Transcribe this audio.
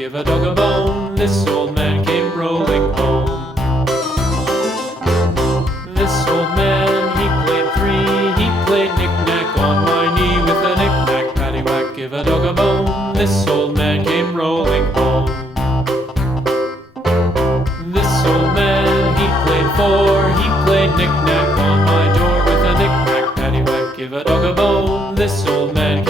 give a dog a bone. This old man came rolling home. This old man, he played three. He played knick-knack on my knee with a knick-knack, paddywhack, give a dog a bone. This old man came rolling home. This old man, he played four. He played knick-knack on my door with a knick-knack, paddywhack, give a dog a bone. This old man